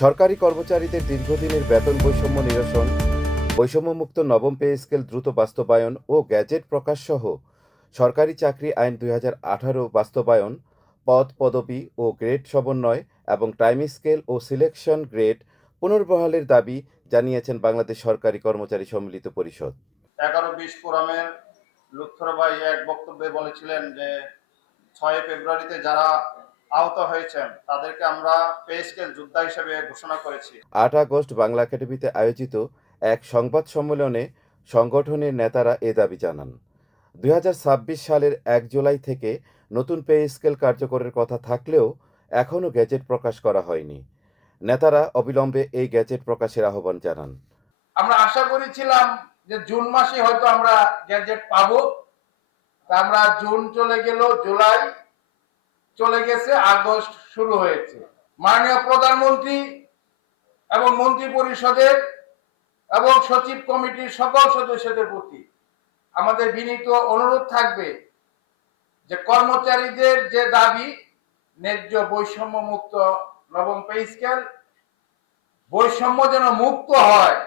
সরকারি কর্মচারীদের দীর্ঘদিনের বেতন বৈষম্য নিরসন, বৈষম্যমুক্ত নবম পে স্কেল দ্রুত বাস্তবায়ন ও গ্যাজেট প্রকাশসহ সরকারি চাকরি আইন ২০১৮ বাস্তবায়ন, পদ পদবি ও গ্রেড সমন্বয় এবং টাইম স্কেল ও সিলেকশন গ্রেড পুনর্বহালের দাবি জানিয়েছেন বাংলাদেশ সরকারি কর্মচারী সম্মিলিত পরিষদ। 11-20 ফোরামের লুৎফর ভাই এক বক্তব্যে বলেছিলেন যে 6 ফেব্রুয়ারিতে যারা আহত হয়েছেন তাদেরকে আমরা পে স্কেল যোদ্ধা হিসেবে ঘোষণা করেছি। ৮ আগস্ট বাংলা একাডেমিতে আয়োজিত এক সংবাদ সম্মেলনে সংগঠনের নেতারা এ দাবি জানান। ২০২৬ সালের ১ জুলাই থেকে নতুন পে স্কেল কার্যকরের কথা থাকলেও এখনও গ্যাজেট প্রকাশ করা হয়নি। নেতারা অবিলম্বে এই গ্যাজেট প্রকাশের আহ্বান জানান। আমরা আশা করেছিলাম যে জুন মাসে হয়তো আমরা গ্যাজেট পাবো। আমরা জুন চলে গেল, জুলাই চলে গেছে, আগস্ট শুরু হয়েছে। মাননীয় প্রধানমন্ত্রী এবং মন্ত্রী পরিষদের এবং সচিব কমিটির সকল সদস্যদের প্রতি আমাদের বিনীত অনুরোধ থাকবে যে কর্মচারীদের যে দাবি ন্যায্য বৈষম্য মুক্ত নবম পে স্কেল, বৈষম্য যেন মুক্ত হয়।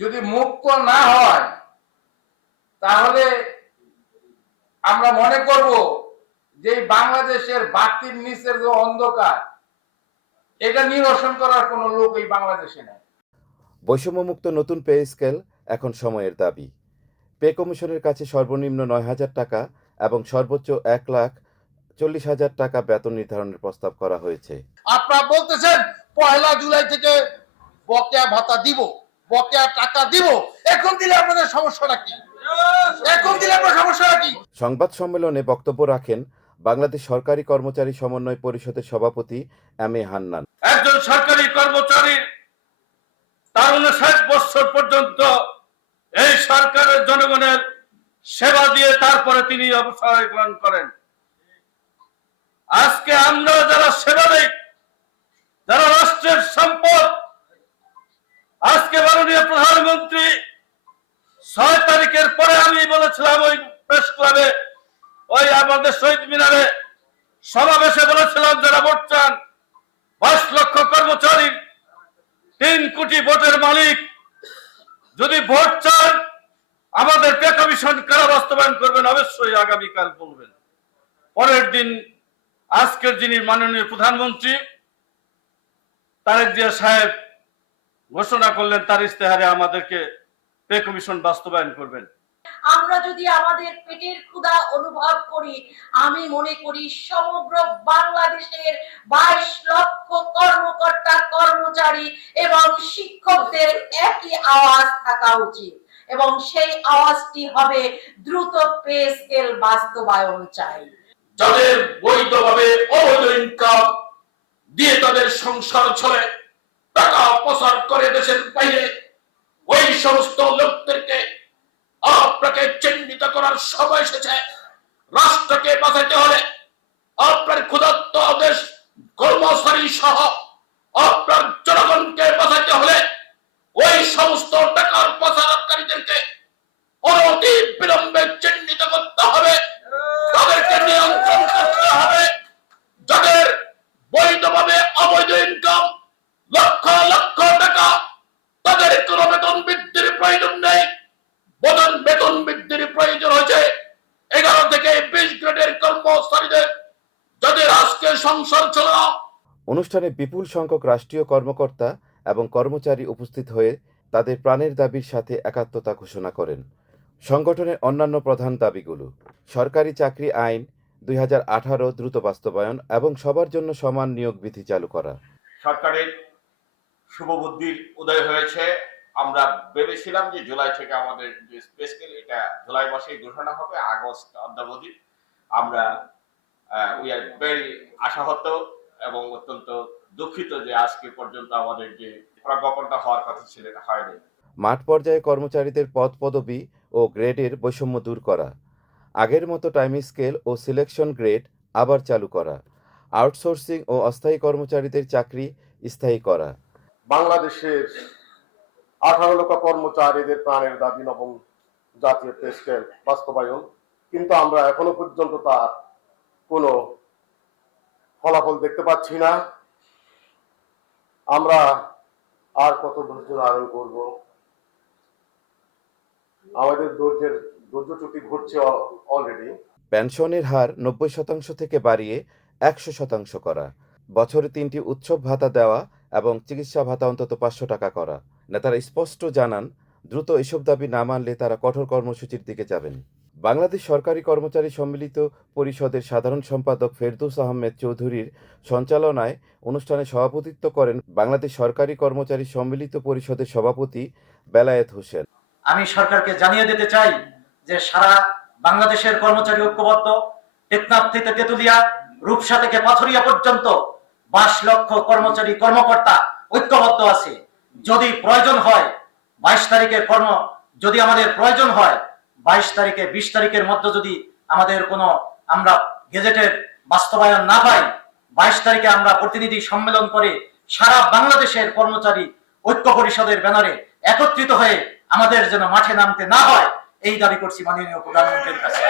যদি মুক্ত না হয় তাহলে আমরা মনে করব যে বাংলাদেশের বাতির নিচের যে অন্ধকার, এটা নিরসন করার কোনো লোক এই বাংলাদেশে নেই। বৈষম্যমুক্ত নতুন পে স্কেল এখন সময়ের দাবি। পে কমিশনের কাছে সর্বনিম্ন ৯,০০০ টাকা এবং সর্বোচ্চ ১,৪০,০০০ টাকা বেতন নির্ধারণের প্রস্তাব করা হয়েছে। আপনারা বলতেছেন ১ জুলাই থেকে বকেয়া ভাতা দিব, বকেয়া টাকা দিব। এখন দিলে আপনাদের সমস্যাটা কি? এখন দিলে আপনার সমস্যাটা কি? সংবাদ সম্মেলনে বক্তব্য রাখেন বাংলাদেশ সরকারি কর্মচারী সমন্বয় পরিষদের সভাপতি এম এ হান্নান। একজন সরকারি কর্মচারী তার ৫৯ বছর পর্যন্ত এই সরকারের জনগণের সেবা দিয়ে তারপরে তিনি অবসর গ্রহণ করেন। আজকে আমরা যারা সেবা দেই, যারা রাষ্ট্রের সম্পদ, আজকে মাননীয় প্রধানমন্ত্রী ৬ তারিখের পরে আমি বলেছিলাম ওই প্রেস ক্লাবে, ওই আমাদের শহীদ মিনারে সমাবেশে বলেছিলাম, যারা ভোট চান ৫ লক্ষ কর্মচারী ৩ কোটি ভোটের মালিক, যদি ভোট চান আমাদের পে কমিশন কারা বাস্তবায়ন করবেন অবশ্যই আগামীকাল বলবেন। পরের দিন আজকের যিনি মাননীয় প্রধানমন্ত্রী তারেক জিয়া সাহেব ঘোষণা করলেন তার ইস্তেহারে আমাদেরকে পে কমিশন বাস্তবায়ন করবেন। আমরা যদি আমাদের পেটের ক্ষুধা অনুভব করি, আমি মনে করি সমগ্র বাংলাদেশের ২২ লক্ষ কর্মকর্তা কর্মচারী এবং শিক্ষকদের একই আওয়াজ থাকা উচিত এবং সেই আওয়াজটি হবে দ্রুত পে স্কেল বাস্তবায়ন চাই। যাদের বৈধভাবে অবৈধ ইনকাম দিয়ে তাদের সংসার চলে, টাকা প্রচার করে দেশের বাইরে, ওই সমস্ত লোকদেরকে আপনাকে চিহ্নিত করার সময় এসেছে। রাষ্ট্রকে বাঁচাতে হলে আপনার ক্ষুধার্ত দেশ কর্মচারী সহ আপনার জনগণকে বাঁচাতে হলে ওই সমস্ত টাকার প্রচারকারীদেরকে অনতি বিলম্বে চিহ্নিত করতে হবে, তাদেরকে নিয়ন্ত্রণ করতে হবে। যাদের বৈধভাবে অবৈধ ইনকাম লক্ষ লক্ষ টাকা, তাদের কোনো বেতন বৃদ্ধির প্রয়োজন নেই। বেতন বৃদ্ধির প্রয়োজন হয়েছে 11 থেকে 20 গ্রেডের কর্মচারীদের, যাদের আজকে সংসার চলে না। অনুষ্ঠানে বিপুল সংখ্যক রাষ্ট্রীয় কর্মকর্তা এবং কর্মচারী উপস্থিত হয়ে তাদের প্রাণের দাবির সাথে একাত্মতা ঘোষণা করেন। সংগঠনের অন্যান্য প্রধান দাবিগুলো: সরকারি চাকরি আইন ২০১৮ দ্রুত বাস্তবায়ন এবং সবার জন্য সমান নিয়োগ বিধি চালু করা। সরকারের শুভবুদ্ধির উদয় হয়েছে। আমরা ভেবেছিলাম যে জুলাই থেকে আমাদের যে পে স্কেল, এটা জুলাই মাসে ঘোষণা হবে, আগস্ট অদ্যাবধি। আমরা উই আর ভেরি আশাহত এবং অত্যন্ত দুঃখিত যে আজকে পর্যন্ত আমাদের যে প্রজ্ঞাপনটা হওয়ার কথা ছিল এটা হয়নি। মাঠ পর্যায়ে কর্মচারীদের পদ পদবি ও গ্রেডের বৈষম্য দূর করা, আগের মতো টাইম স্কেল ও সিলেকশন গ্রেড আবার চালু করা, আউটসোর্সিং ও অস্থায়ী কর্মচারীদের চাকরি স্থায়ী করা। বাংলাদেশের 18 লক্ষ কর্মচারীদের প্রাণের দাবি নবম জাতীয় পে স্কেল বাস্তবায়ন, কিন্তু আমরা এখনো পর্যন্ত তার কোনো ফলাফল দেখতে পাচ্ছি না। আমরা আর কত ধৈর্য ধারণ করব? আমাদের ধৈর্যচ্যুতি ঘটছে অলরেডি। পেনশনের হার 90% থেকে বাড়িয়ে 100% করা, বছরে 3টি উৎসব ভাতা দেওয়া এবং চিকিৎসা ভাতা অন্তত 500 টাকা করা। নেতারা স্পষ্ট জানান, দ্রুত এসব দাবি না মানলে তারা কঠোর কর্মসূচির দিকে যাবেন। বাংলাদেশ সরকারি কর্মচারী সম্মিলিত পরিষদের সাধারণ সম্পাদক ফেরদৌস আহমেদ চৌধুরীর সঞ্চালনায় অনুষ্ঠানে সভাপতিত্ব করেন বাংলাদেশ সরকারি কর্মচারী সম্মিলিত পরিষদের সভাপতি বেলায়েত হোসেন। আমি সরকারকে জানিয়ে দিতে চাই যে সারা বাংলাদেশের কর্মচারী ঐক্যবদ্ধ, টেকনাফ থেকে তেতুলিয়া, রূপসা থেকে পাথুরিয়া পর্যন্ত 22 লক্ষ কর্মচারী কর্মকর্তা ঐক্যবদ্ধ আছে। যদি প্রয়োজন হয় 22 তারিখের যদি আমাদের প্রয়োজন হয় 22 তারিখে 20 তারিখের মধ্যে যদি আমাদের আমরা গেজেটের বাস্তবায়ন না পাই, 22 তারিখে আমরা প্রতিনিধি সম্মেলন করে সারা বাংলাদেশের কর্মচারী ঐক্য পরিষদের ব্যানারে একত্রিত হয়ে আমাদের যেন মাঠে নামতে না হয়, এই দাবি করছি মাননীয় প্রধানমন্ত্রীর কাছে।